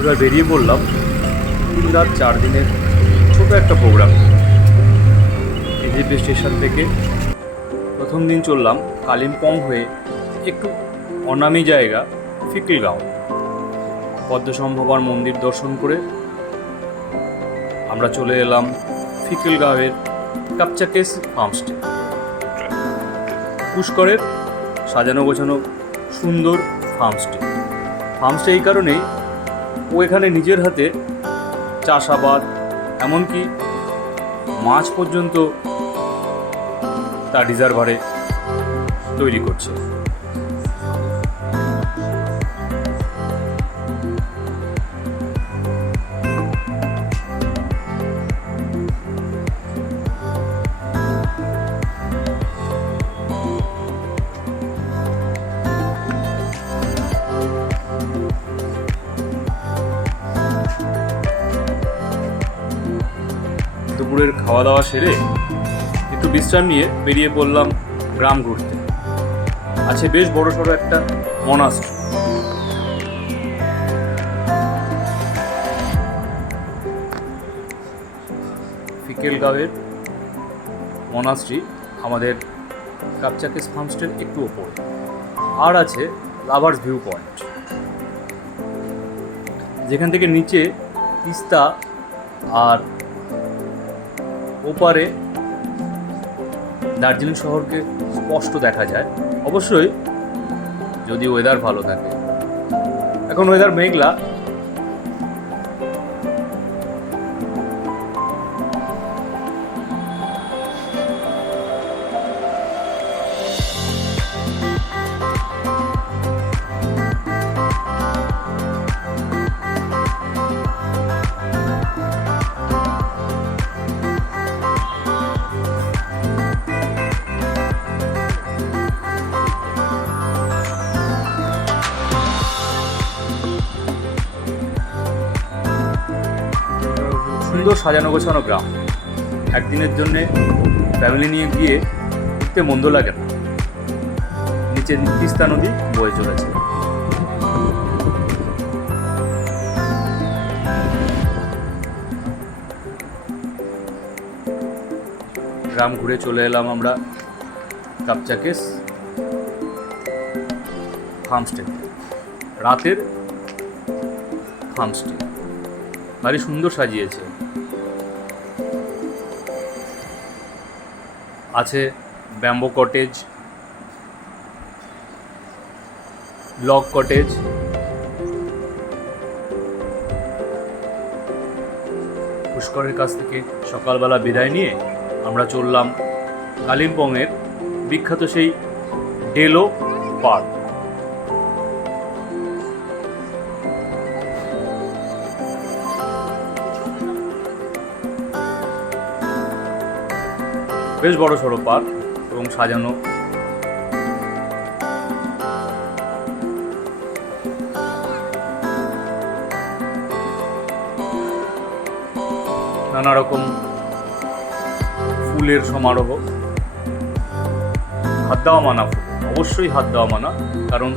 এবার বেরিয়ে পড়লাম 3-4 দিনের ছোটো একটা প্রোগ্রাম। এজিপি স্টেশন থেকে প্রথম দিন চললাম কালিম্পং হয়ে একটু অনামি জায়গা ফিকেলগাঁও। পদ্মসম্ভবার মন্দির দর্শন করে আমরা চলে এলাম ফিকেলগাঁওয়ের কাপচাকেস ফার্মস্টে। পুষ্করের সাজানো গোছানো সুন্দর ফার্মস্টে এই কারণেই ও এখানে নিজের হাতে চাষাবাদ এমনকি মাছ পর্যন্ত তার রিজার্ভারে তৈরি করছে। দুপুরের খাওয়া দাওয়া সেরে একটু বিশ্রাম নিয়ে বেরিয়ে পড়লাম গ্রাম ঘুরতে। আছে বেশ বড় সড়ো একটা মনাস্ট্রি। ফিকেলগাঁওয়ের মনাস্ট্রি আমাদের কাপচাকেস ফার্মস্টের একটু ওপরে। আর আছে লাভার্স ভিউ পয়েন্ট, যেখান থেকে নিচে তিস্তা আর ওপারে দার্জিলিং শহরকে স্পষ্ট দেখা যায়, অবশ্যই যদি ওয়েদার ভালো থাকে। এখন ওয়েদার মেঘলা। সুন্দর সাজানো গোছানো গ্রাম। একদিনের জন্যে ফ্যামিলি নিয়ে গিয়ে ঘুরতে মন্দ লাগে না। নিচে তিস্তা নদী বয়ে চলেছে। গ্রাম ঘুরে চলে এলাম আমরা কাপচাকেস ফার্মস্টে। রাতের ফার্মস্টে ভারী সুন্দর সাজিয়েছে। আছে ব্যাম্বো কটেজ, লগ কটেজ, পুষ্করের কাছ থেকে সকালবেলা বিদায় নিয়ে আমরা চললাম কালিম্পংয়ের বিখ্যাত সেই ডেলো পার্ক। বেশ বড় সড়ো পার্ক এবং সাজানো। নানা রকম ফুলের সমারোহ। হাত দেওয়া মানা ফুল, অবশ্যই হাত দেওয়া মানা, কারণ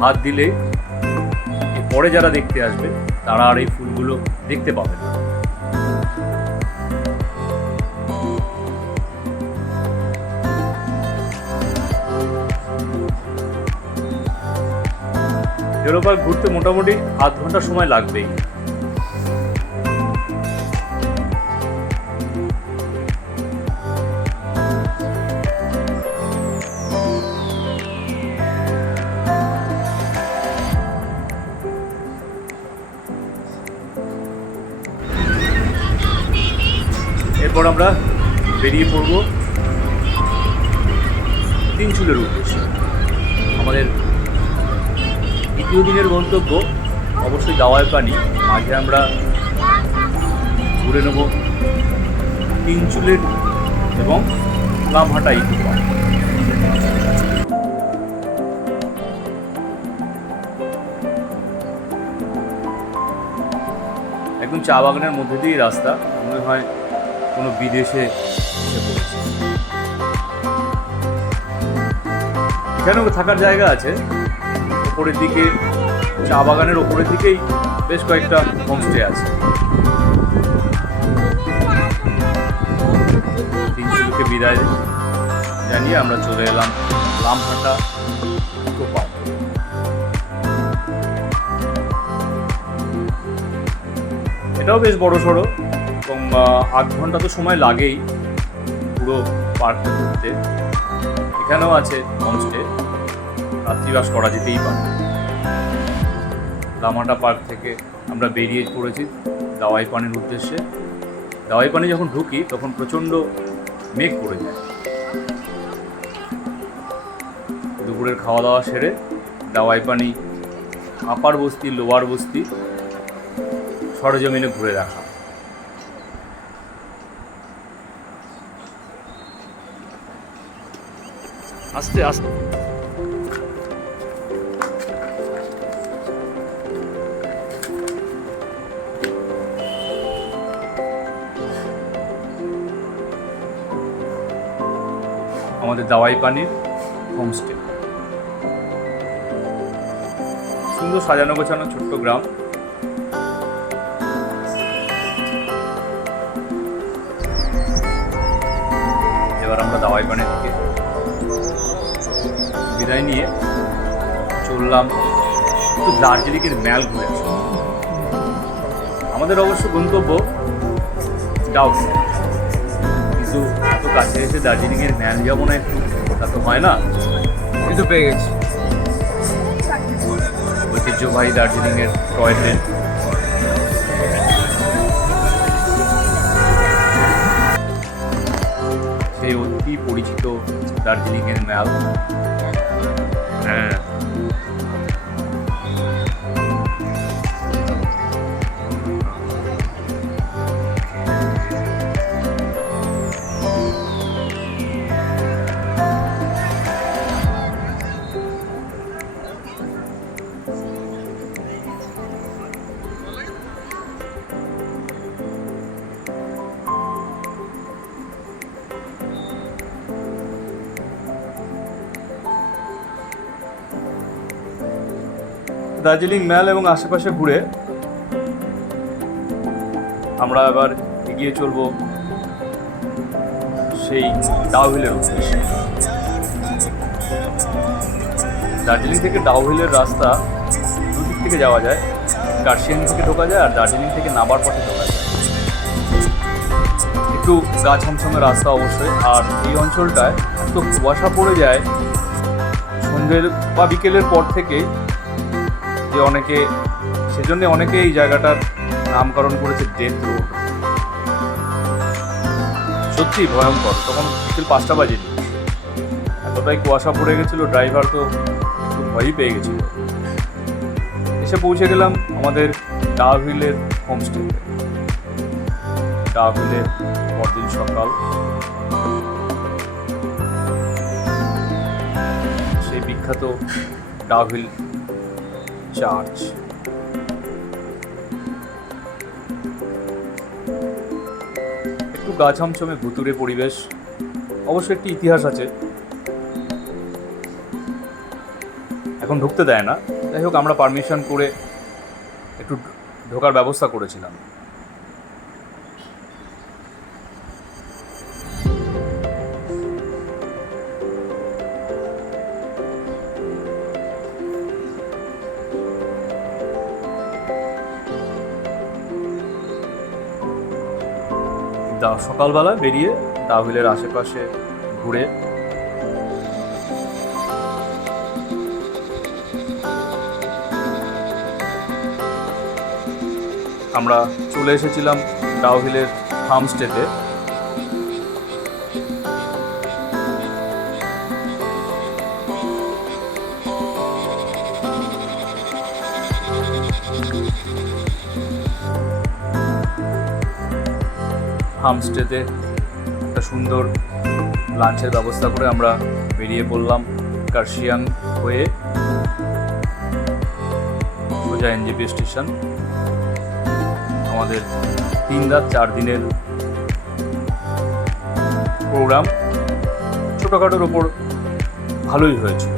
হাত দিলে পরে যারা দেখতে আসবে তারা আর এই ফুলগুলো দেখতে পাবে না। ডেলো পার্ক ঘুরতে মোটামুটি আধ ঘন্টা সময় লাগবেই। এরপর আমরা বেরিয়ে পড়ব তিনচুলের উদ্দেশ্যে। আমাদের দ্বিতীয় দিনের গন্তব্য অবশ্যই দাওয়ায় পানি। মাঝে আমরা ঘুরে নেব তিনচুলের এবং লামহাটা ইকো পার্ক। একদম চা বাগানের মধ্যে দিয়েই রাস্তা, মনে হয় কোনো বিদেশে এসে পড়েছে। এখানেও থাকার জায়গা আছে, উপরের দিকে চা বাগানের ওপরের দিকেই বেশ কয়েকটা হোমস্টে আছে। দিনশুলুকে বিদায় জানিয়ে আমরা চলে এলাম লামহাটা ইকো পার্ক। এটাও বেশ বড় সড়ো এবং 8 ঘন্টা তো সময় লাগেই পুরো পার্কটা ঘুরতে। এখানেও আছে হোমস্টে, রাত্রিবাস করা যেতেই পারে। লামহাটা পার্ক থেকে আমরা বেরিয়ে পড়েছি দাওয়াই পানির উদ্দেশ্যে। দাওয়াই পানি যখন ঢুকি তখন প্রচণ্ড মেঘ পড়ে যায়। দুপুরের খাওয়া দাওয়া সেরে দাওয়াই পানি আপার বস্তি লোয়ার বস্তি সরেজমিনে ঘুরে দেখা। আস্তে আস্তে আমাদের দাওয়াই পানির হোমস্টে। সুন্দর সাজানো গোছানো ছোট্ট গ্রাম। এবার আমরা দাওয়াই পানি থেকে বিদায় নিয়ে চললাম একটু দার্জিলিংয়ের ম্যাল ঘুরে আসি। আমাদের অবশ্য গন্তব্য ডাউহিল, কিন্তু এত কাছে এসে দার্জিলিংয়ের ম্যাল যাবো না একটু, তা তো হয় না। কিন্তু পেয়ে গেছি ঐতিহ্যবাহী দার্জিলিংয়ের টয় ট্রেন। সেই অতি পরিচিত দার্জিলিংয়ের ম্যাল। হ্যাঁ, দার্জিলিং ম্যাল এবং আশেপাশে ঘুরে আমরা এবার এগিয়ে চলব সেই ডাউহিলের উদ্দেশ্যে। দার্জিলিং থেকে ডাউহিলের রাস্তা দুদিক থেকে যাওয়া যায়, কার্শিয়াং থেকে ঢোকা যায় আর দার্জিলিং থেকে নাবার পথে ঢোকা যায়। একটু গা ছমছমে রাস্তা অবশ্যই। আর এই অঞ্চলটায় এত কুয়াশা পড়ে যায় সন্ধ্যের বা বিকেলের পর থেকেই, যে অনেকে সেজন্য অনেকে এই জায়গাটার নামকরণ করেছে ডেথ রোড। সত্যি ভয়ঙ্কর। তখন বিকেল 5টা বাজেনি, এতটাই কুয়াশা পড়ে গেছিলো, ড্রাইভার তো একটু ভয়ই পেয়ে গেছিল। এসে পৌঁছে গেলাম আমাদের ডাউহিলের হোমস্টেতে। ডাউহিলের পরদিন সকাল, সেই বিখ্যাত ডাউহিল চার্চ। একটু গা ছমছমে ভুতুরে পরিবেশ, অবশ্য একটি ইতিহাস আছে। এখন ঢুকতে দেয় না, যাই হোক আমরা পারমিশন করে একটু ঢোকার ব্যবস্থা করেছিলাম। সকালবেলা বেরিয়ে ডাউহিলের আশেপাশে ঘুরে আমরা চলে এসেছিলাম ডাউহিলের হোমস্টেতে। হোমস্টেতে একটা সুন্দর লাঞ্চের ব্যবস্থা করে আমরা বেরিয়ে পড়লাম কার্শিয়াং হয়ে সোজা এনজেপি স্টেশন। আমাদের 3 রাত 4 দিনের প্রোগ্রাম ছোটোখাটোর ওপর ভালোই হয়েছিল।